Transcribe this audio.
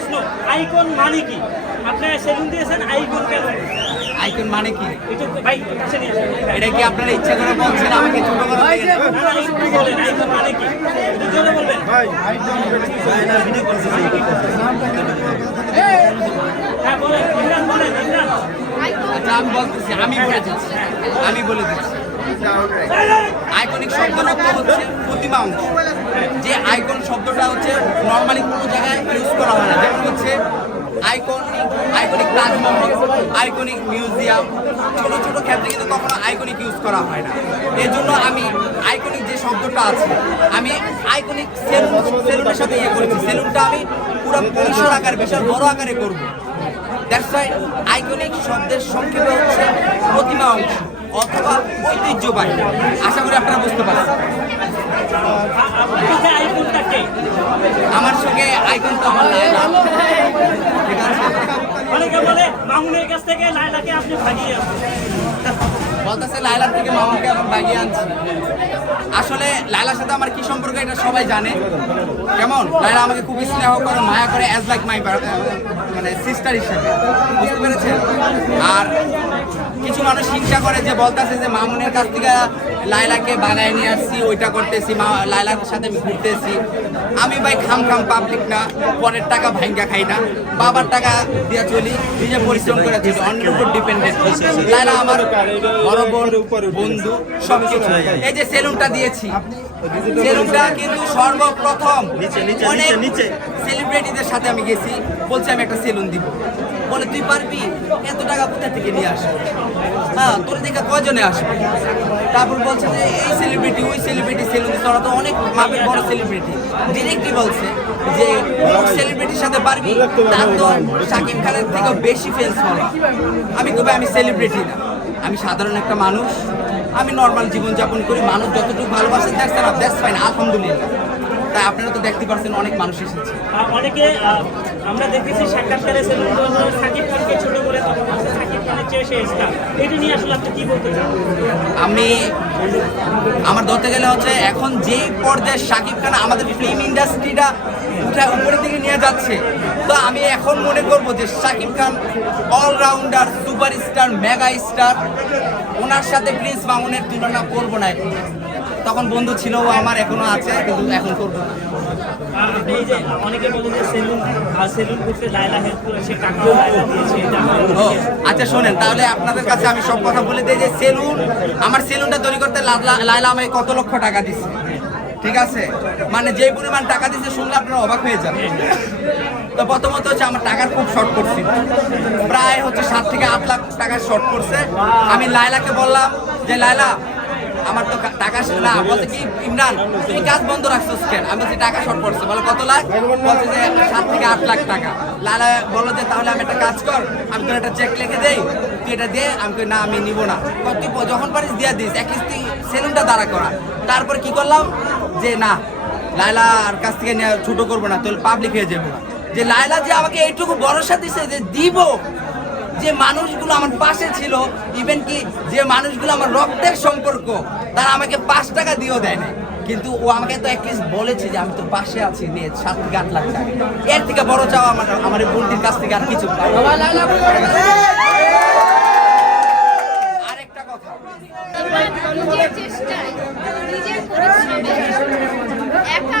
প্রশ্ন আইকন মানে কি? আপনারা সেলুন দিয়েছেন আইকন কেন? আইকন মানে কি? একটু ভাই কাছে নিয়ে এটা কি আপনারা ইচ্ছা করে বলছেন আমাকে ছোট করে বলেন আইকন মানে কি? একটু জোরে বলবেন। হ্যাঁ বলেন ইমরান বলেন ইমরান। আচ্ছা আমি বলতেছি আমি বলে দিচ্ছি আমি বলে দিচ্ছি। আইকনিক শব্দের অর্থ হচ্ছে। প্রতিমা যে আইকন শব্দটা হচ্ছে নর্মালি কোনো জায়গায় ইউজ করা হয় না। যেমন হচ্ছে iconic iconic Taj Mahal iconic museum ছোট ছোট ক্ষেত্রে কিন্তু কখনো আইকনিক ইউজ করা হয় না। এই জন্য আমি আইকনিক যে শব্দটা আছে, আমি আইকনিক সেলুন সেলুনের সাথে ইয়ে করেছি। সেলুনটা আমি পুরো পরিসর আকারে, বিশাল বড় আকারে করব। দ্যাটস ওয়াই আইকনিক শব্দের সংক্ষেপে হচ্ছে প্রতিমা অংশ অথবা ঐতিহ্যবাহী আশা করি আপনারা বুঝতে পারছেন। আমার সঙ্গে আইকন তো আমার অনেকে বলে মামুনের কাছ থেকে লাইলাকে আপনি ভাগিয়ে বলতেছে লাইলার থেকে মামাকে এখন বাগিয়ে আনছি। আসলে লাইলার সাথে আমার কি সম্পর্ক এটা সবাই জানে। কেমন? লাইলা আমাকে খুবই স্নেহ করে মায়া করে অ্যাজ লাইক মাই মানে সিস্টার হিসেবে। বুঝতে পেরেছেন? আর কিছু মানুষ হিংসা করে যে বলতেছে যে মামুনের কাছ থেকে লাইলাকে বাগায় নিয়ে আসছি ওইটা করতেছি মা লাইলার সাথে আমি ঘুরতেছি। আমি ভাই খাম খাম পাবলিক না পরের টাকা ভাঙ্গা খাই না। বাবার টাকা দিয়ে চলি নিজে পরিশ্রম করে চলি অন্যের উপর ডিপেন্ডেন্ট লাইলা আমার বড় বোন বন্ধু সব কিছু এই যে সেলুনটা দিয়েছি। সেলুনটা কিন্তু সর্বপ্রথম অনেক সেলিব্রিটিদের সাথে আমি গেছি, বলছি আমি একটা সেলুন দিব। বলে, তুই পারবি? এত টাকা কোথা থেকে নিয়ে আসবি? হ্যাঁ তোর দেখে কজনে আসবে? তারপর বলছে যে, এই সেলিব্রিটি ওই সেলিব্রিটি সেলুন দিচ্ছে ওরা তো অনেক মাপের বড় সেলিব্রিটি ডিরেক্টলি বলছে যে সেলিব্রিটির সাথে পারবি? তার তো শাকিব খানের থেকেও বেশি ফেন্স ফলো আমি কবে আমি সেলিব্রিটি না। আমি সাধারণ একটা মানুষ। আমি নর্মাল জীবনযাপন করি। মানুষ যতটুকু ভালোবাসে, দেখছেন দ্যাটস ফাইন আলহামদুলিল্লাহ। তাই আপনারা তো দেখতে পাচ্ছেন অনেক মানুষ এসেছে। অনেকে আমরা দেখেছি সাক্ষাৎকারে সাকিব খানকে ছোট করে কথা বলছে সাকিব খানের চেয়ে সে স্টার এটা নিয়ে আসলে আপনি কি বলতে চান? আমি আমার ধরতে গেলে হচ্ছে এখন যেই পর্যায়ে শাকিব খান আমাদের ফিল্ম ইন্ডাস্ট্রিটা উঠে উপরের দিকে নিয়ে যাচ্ছে তো আমি এখন মনে করব যে Shakib Khan allrounder superstar mega star ওনার সাথে প্রিন্স মামুনের তুলনা করব না। এখন। তখন বন্ধু ছিল ও আমার এখনও আছে কিন্তু এখন করব না। এই যে অনেকে বলে যে সেলুন সেলুন করতে লাইলা হেল্প করেছে টাকাও লাইলা দিয়েছে ও আচ্ছা শোনেন তাহলে আপনাদের কাছে আমি সব কথা বলে দিই যে সেলুন আমার সেলুনটা তৈরি করতে লাইলা- আমাকে কত লক্ষ টাকা দিচ্ছে ঠিক আছে? মানে যে পরিমাণ টাকা দিচ্ছে শুনলে আপনারা অবাক হয়ে যাবেন। তো প্রথমত হচ্ছে আমার টাকার খুব শর্ট করছিল প্রায় হচ্ছে সাত থেকে আট লাখ টাকা শর্ট করছে আমি লাইলাকে বললাম যে লাইলা আমার তো টাকা না। বলছে কি, ইমরান তুমি কাজ বন্ধ রাখছো কেন? আমি বলছি, টাকা শর্ট পড়ছে। বলে, কত লাখ? বলছে যে, সাত থেকে আট লাখ টাকা। লালা বলল যে, তাহলে আমি একটা কাজ কর। আমি তোর একটা চেক লিখে দেই। তুই এটা দে। আমি না, আমি নিব না। তুই যখন পারিস দিয়ে দিস। এক তুই সেলুনটা দাঁড়া করা। তারপর কি করলাম? যে, না লায়লা আর কাছ থেকে ছোট করব না তাহলে পাবলিক হয়ে যাব। যে, লায়লা যে আমাকে এইটুকু ভরসা দিছে যে, দিব যে মানুষগুলো আমার পাশে ছিল ইভেন কি যে মানুষগুলো আমার রক্তের সম্পর্ক, তারা আমাকে পাঁচ টাকা দিয়েও দেয় না কিন্তু ও আমাকে তো অ্যাটলিস্ট বলেছে যে আমি তো পাশে আছি, নিয়ে সাত থেকে আট লাখ টাকা। এর থেকে বড় চাও আমার আমার এই বোনটির কাছ থেকে আর কিছু। আরেকটা কথা। একটা